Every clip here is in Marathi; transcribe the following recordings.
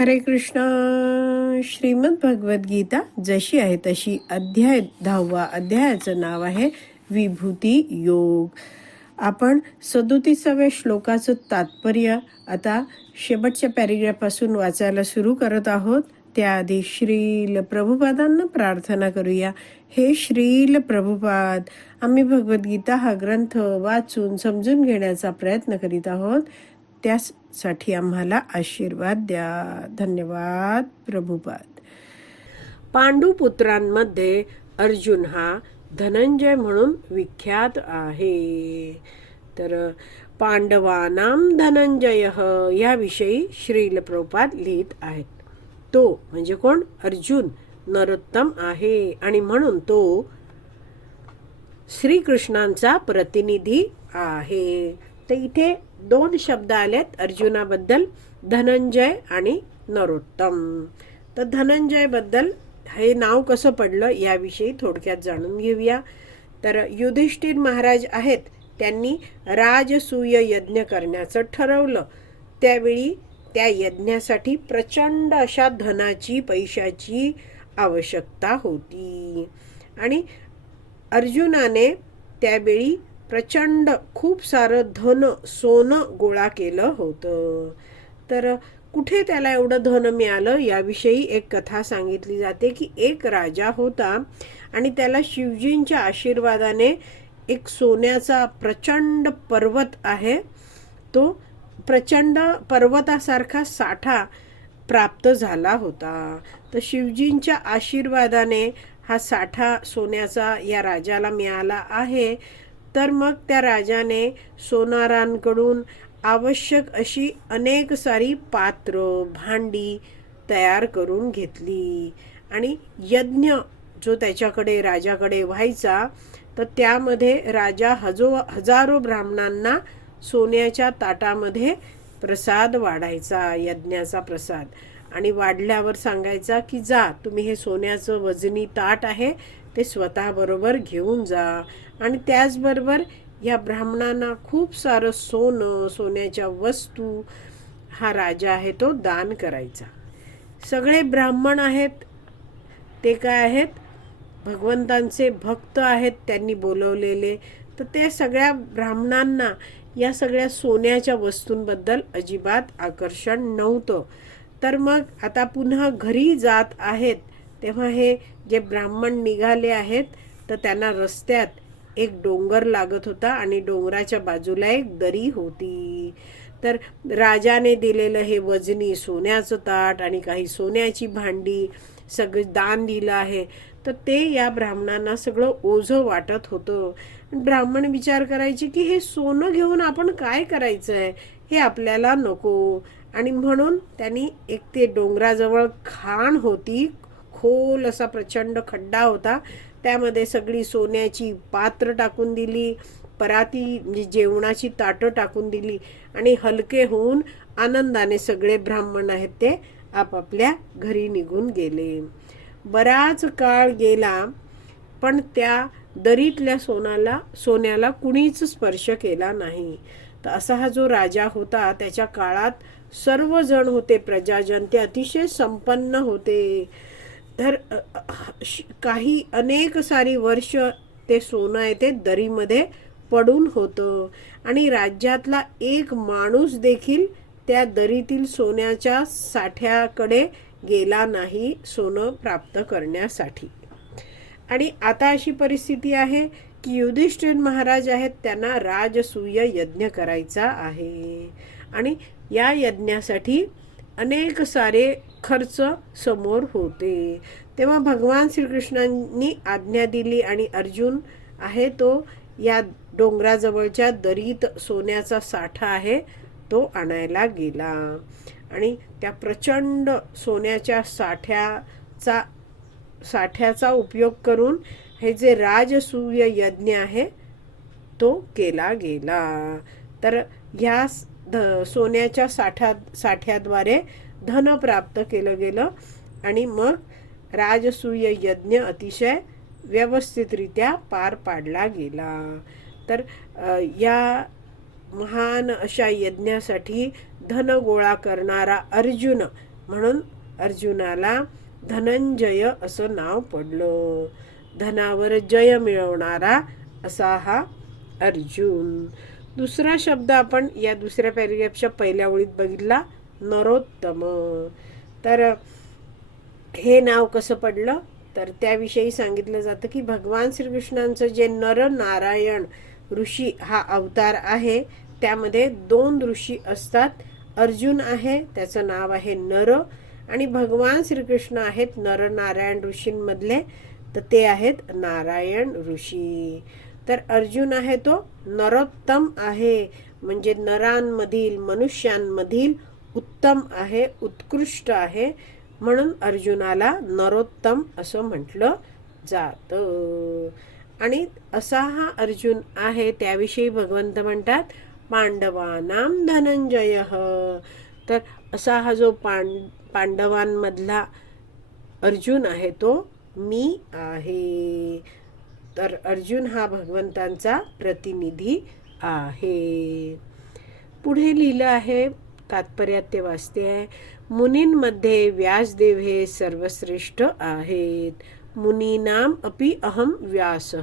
हरे कृष्ण. श्रीमद भगवत गीता जशी आहे तशी अध्याय दहावा अध्यायाचं नाव आहे विभूती योग. आपण सदोतीसाव्या श्लोकाचं तात्पर्य आता शेवटच्या पॅरेग्राफपासून वाचायला सुरू करत आहोत. त्याआधी श्रील प्रभुपादांना प्रार्थना करूया. हे श्रील प्रभुपाद आम्ही भगवद्गीता हा ग्रंथ वाचून समजून घेण्याचा प्रयत्न करीत आहोत. त्यासाठी आम्हाला आशीर्वाद द्या. धन्यवाद. प्रभुपाद. पांडुपुत्रांमध्ये अर्जुन हा धनंजय म्हणून विख्यात आहे. तर पांडवानाम धनंजय याविषयी श्रील प्रभुपाद लिहित आहेत. तो म्हणजे कोण? अर्जुन नरोत्तम आहे आणि म्हणून तो श्रीकृष्णांचा प्रतिनिधी आहे. तर इथे दोन शब्द आलेत अर्जुनाबद्दल धनंजय आणि नरोत्तम. तर धनंजयबद्दल हे नाव कसं पडलं याविषयी थोडक्यात जाणून घेऊया. तर युधिष्ठिर महाराज आहेत त्यांनी राजसूय यज्ञ करण्याचं ठरवलं. त्यावेळी त्या यज्ञासाठी प्रचंड अशा धनाची पैशाची आवश्यकता होती. आणि अर्जुनाने त्यावेळी प्रचंड खूप सारं धन सोनं गोळा केलं होतं. तर कुठे त्याला एवढं धन मिळालं? याविषयी एक कथा सांगितली जाते की एक राजा होता आणि त्याला शिवजींच्या आशीर्वादाने एक सोन्याचा प्रचंड पर्वत आहे. तो प्रचंड पर्वतासारखा साठा प्राप्त झाला होता. तर शिवजींच्या आशीर्वादाने हा साठा सोन्याचा या राजाला मिळाला आहे. तर मग त्या राजाने सोनारांकडून आवश्यक अशी अनेक सारी पात्र भांडी तयार करून घेतली. आणि यज्ञ जो त्याच्याकडे राजाकडे व्हायचा तर त्यामध्ये राजा हजो हजारो ब्राह्मणांना सोन्याच्या ताटामध्ये प्रसाद वाढायचा यज्ञाचा प्रसाद. आणि वाढल्यावर सांगायचा की जा तुम्ही हे सोन्याचं वजनी ताट आहे ते स्वतःबरोबर घेऊन जा. आणि त्याचबरोबर या ब्राह्मणांना खूप सारं सोनं सोन्याच्या वस्तू हा राजा आहे तो दान करायचा. सगळे ब्राह्मण आहेत ते काय आहेत? भगवंतांचे भक्त आहेत त्यांनी बोलवलेले. तर ते सगळ्या ब्राह्मणांना या सगळ्या सोन्याच्या वस्तूंबद्दल अजिबात आकर्षण नव्हतं. तर मग आता पुन्हा घरी जात आहेत तेव्हा हे जे ब्राह्मण निघाले आहेत तर त्यांना रस्त्यात एक डोंगर लागत होता आणि डोंगराच्या बाजूला एक दरी होती. तर राजाने दिलेलं हे वजनी सोन्याचं ताट आणि काही सोन्याची भांडी सगळं दान दिलं आहे तर ते या ब्राह्मणांना सगळं ओझं वाटत होतं. ब्राह्मण विचार करायचे की हे सोनं घेऊन आपण काय करायचं आहे हे आपल्याला नको. आणि म्हणून त्यांनी एक ते डोंगराजवळ खाण होती खोल असा प्रचंड खड्डा होता. त्यामध्ये सगळी सोन्याची पात्र टाकून दिली. पराती म्हणजे जेवणाची ताटं टाकून दिली. आणि हलके होऊन आनंदाने सगळे ब्राह्मण आहेत ते आपापल्या घरी निघून गेले. बराच काळ गेला पण त्या दरीतल्या सोनाला सोन्याला कुणीच स्पर्श केला नाही. तर असा हा जो राजा होता त्याच्या काळात सर्वजण होते प्रजाजन. ते अतिशय संपन्न होते. तर काही अनेक सारी वर्ष ते सोनं आहे ते दरीमध्ये पडून होतं. आणि राज्यातला एक माणूस देखील त्या दरीतील सोन्याच्या साठ्याकडे गेला नाही सोनं प्राप्त करण्यासाठी. आणि आता अशी परिस्थिती आहे की युधिष्ठिर महाराज आहेत त्यांना राजसूय यज्ञ करायचा आहे. आणि या यज्ञासाठी अनेक सारे खर्च समोर होते. तेव्हा भगवान श्रीकृष्णांनी आज्ञा दिली आणि अर्जुन आहे तो या डोंगराजवळच्या दरीत सोन्याचा साठा आहे तो आणायला गेला. आणि त्या प्रचंड सोन्याच्या साठ्याचा साठ्याचा उपयोग करून हे जे राजसूय यज्ञ आहे तो केला गेला. तर ह्या ध सोन्याच्या साठ्या साठ्याद्वारे धन प्राप्त केलं गेलं. आणि मग राजसूय यज्ञ अतिशय व्यवस्थितरित्या पार पाडला गेला. तर या महान अशा यज्ञासाठी धन गोळा करणारा अर्जुन म्हणून अर्जुनाला धनंजय असं नाव पडलं. धनावर जय मिळवणारा असा हा अर्जुन. दुसरा शब्द आपण या दुसऱ्या पॅरेग्राफच्या पहिल्या ओळीत बघितला नरोत्तम. तर हे नाव कसं पडलं? तर त्याविषयी सांगितलं जातं की भगवान श्रीकृष्णांचं जे नर नारायण ऋषी हा अवतार आहे त्यामध्ये दोन ऋषी असतात. अर्जुन आहे त्याचं नाव आहे नर. आणि भगवान श्रीकृष्ण आहेत नर नारायण ऋषींमधले तर ते आहेत नारायण ऋषी. तर अर्जुन आहे तो नरोत्तम आहे. म्हणजे नरांमधील मनुष्यांमधील उत्तम आहे उत्कृष्ट आहे. म्हणून अर्जुनाला नरोत्तम असं म्हटलं जातं. आणि असा हा अर्जुन आहे त्याविषयी भगवंत म्हणतात पांडवानाम धनंजय. तर असा हा जो पांड पांडवांमधला अर्जुन आहे तो मी आहे. तर अर्जुन हा भगवंतांचा प्रतिनिधी आहे. पुढे लिहिलं आहे तात्पर्यात ते वाचते आहे मुनींमध्ये व्यासदेव हे सर्वश्रेष्ठ आहेत. मुनीनाम अपि अहम व्यास.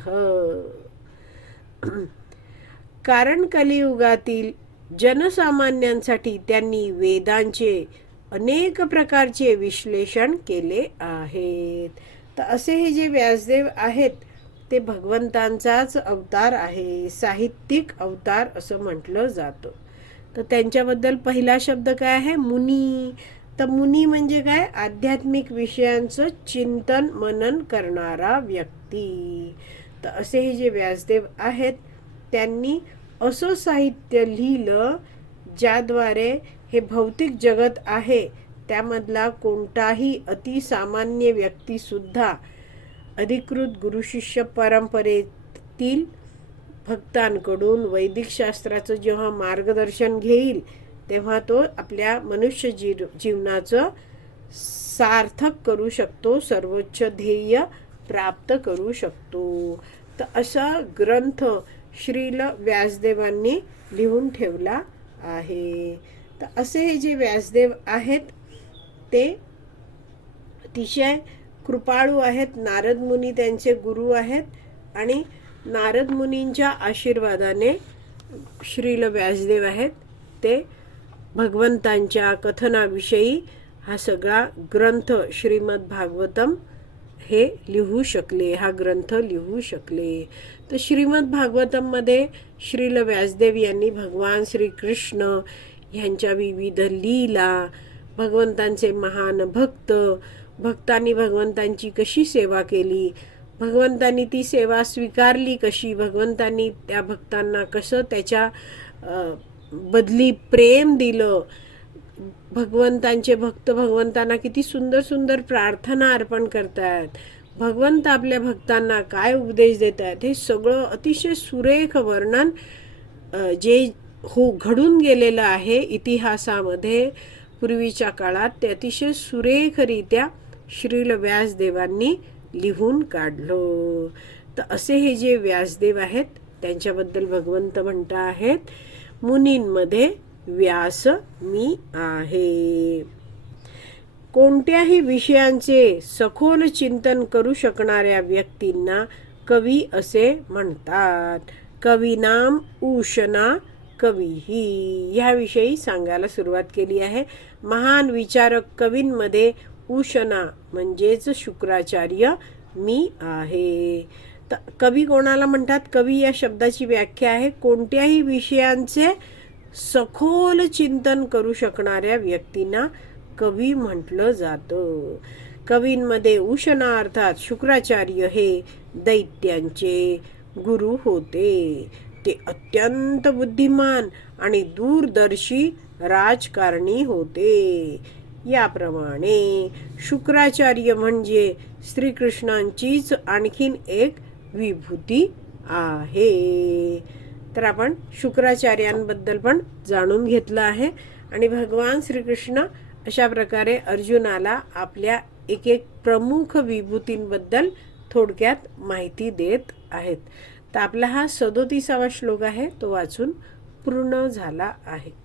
कारण कलियुगातील जनसामान्यांसाठी त्यांनी वेदांचे अनेक प्रकारचे विश्लेषण केले आहेत. तर असे हे जे व्यासदेव आहेत ते भगवंतांचाच अवतार आहे साहित्यिक अवतार असं म्हटलं जातं. तर त्यांच्याबद्दल पहिला शब्द काय आहे? मुनी. तर मुनी म्हणजे काय? आध्यात्मिक विषयांचं चिंतन मनन करणारा व्यक्ती. तर असे हे जे व्यासदेव आहेत त्यांनी असं साहित्य लिहिलं ज्याद्वारे हे भौतिक जगत आहे त्यामधला कोणताही अतिसामान्य व्यक्तीसुद्धा अधिकृत गुरुशिष्य परंपरेतील भक्तांकडून वैदिक शास्त्राचं जेव्हा मार्गदर्शन घेईल तेव्हा तो आपल्या मनुष्य जीव जीवनाचं सार्थक करू शकतो सर्वोच्च ध्येय प्राप्त करू शकतो. तर असा ग्रंथ श्रील व्यासदेवांनी लिहून ठेवला आहे. तर असे हे जे व्यासदेव आहेत ते अतिशय कृपाळू आहेत नारद मुनी त्यांचे गुरु आहेत आणि नारद मुनींच्या आशीर्वादाने श्रील व्यासदेव आहेत. ते भगवंतांच्या कथनाविषयी हा सगळा ग्रंथ श्रीमद भागवतम हे लिहू शकले हा ग्रंथ लिहू शकले. तर श्रीमद भागवतममध्ये श्रील व्यासदेव यांनी भगवान श्रीकृष्ण ह्यांच्या विविध लीला भगवंतांचे महान भक्त भक्तांनी भगवंतांची कशी सेवा केली? भगवंतांनी ती सेवा स्वीकारली कशी? भगवंतांनी त्या भक्तांना कसं त्याच्या बदली प्रेम दिलं? भगवंतांचे भक्त भगवंतांना किती सुंदर सुंदर प्रार्थना अर्पण करतात. भगवंत आपल्या भक्तांना काय उपदेश देत आहेत हे सगळं अतिशय सुरेख वर्णन जे हो घडून गेलेलं आहे इतिहासामध्ये पूर्वीच्या काळात ते अतिशय सुरेखरित्या श्रील व्यासदेवांनी लिहून काढलं. तर असे हे जे व्यासदेव आहेत त्यांच्याबद्दल भगवंत म्हणता आहेत मुनींमध्ये व्यास मी आहे. कोणत्याही विषयांचे सखोल चिंतन करू शकणाऱ्या व्यक्तींना कवी असे म्हणतात. कवीनाम उषना कवीही ह्याविषयी सांगायला सुरुवात केली आहे. महान विचारक कवींमध्ये उशना म्हणजेच शुक्राचार्य मी आहे. तर कवी कोणाला म्हणतात? कवी या शब्दाची व्याख्या आहे. कोणत्याही विषयांचे सखोल चिंतन करू शकणाऱ्या व्यक्तींना कवी म्हटलं जातं. कवींमध्ये उशना अर्थात शुक्राचार्य हे दैत्यांचे गुरु होते. ते अत्यंत बुद्धिमान आणि दूरदर्शी राजकारणी होते. याप्रमाणे शुक्राचार्य म्हणजे श्रीकृष्णांचीच आणखीन एक विभूती आहे. तर आपण शुक्राचार्यांबद्दल पण जाणून घेतलं आहे आणि भगवान श्रीकृष्ण अशा प्रकारे अर्जुनाला आपल्या एक एक प्रमुख विभूतींबद्दल थोडक्यात माहिती देत आहेत. तर आपला हा सदोतीसावा श्लोक आहे तो वाचून पूर्ण झाला आहे.